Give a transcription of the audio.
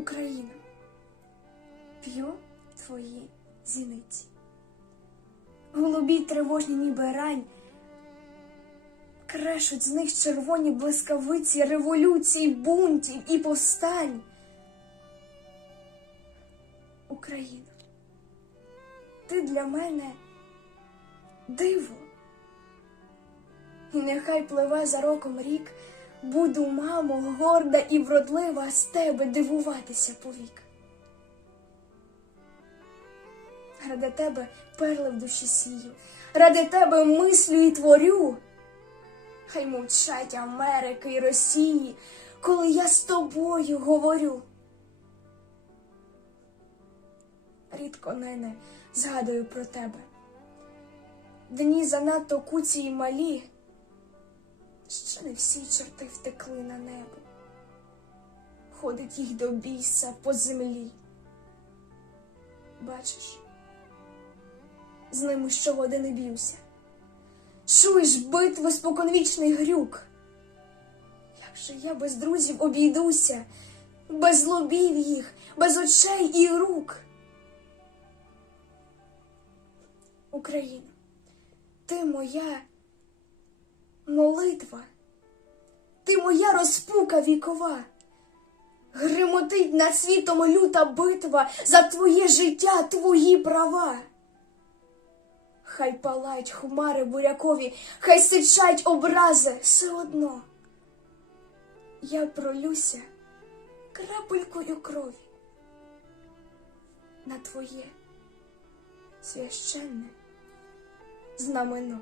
Україна, п'ю твої зіниці. Голубі тривожні ніби рань, крешуть з них червоні блискавиці революцій, бунтів і повстань. Україна, ти для мене диво. І нехай пливе за роком рік, буду, мамо, горда і вродлива з тебе дивуватися повік. Ради тебе перли в душі сію, ради тебе мислю і творю. Хай мовчать Америки і Росії, коли я з тобою говорю. Рідко нене згадую про тебе. Дні занадто куці й малі, ще не всі чорти втекли на небо. Ходить їх до біса по землі. Бачиш, з ними щогодини б'юся. Чуєш битви споконвічний грюк. Як же я без друзів обійдуся, без лобів їх, без очей і рук. Україна, ти моя молитва, ти моя розпука вікова. Гримотить над світом люта битва за твоє життя, твої права. Хай палають хмари бурякові, хай сичать образи все одно. Я пролюся крапелькою крові на твоє священне знамено.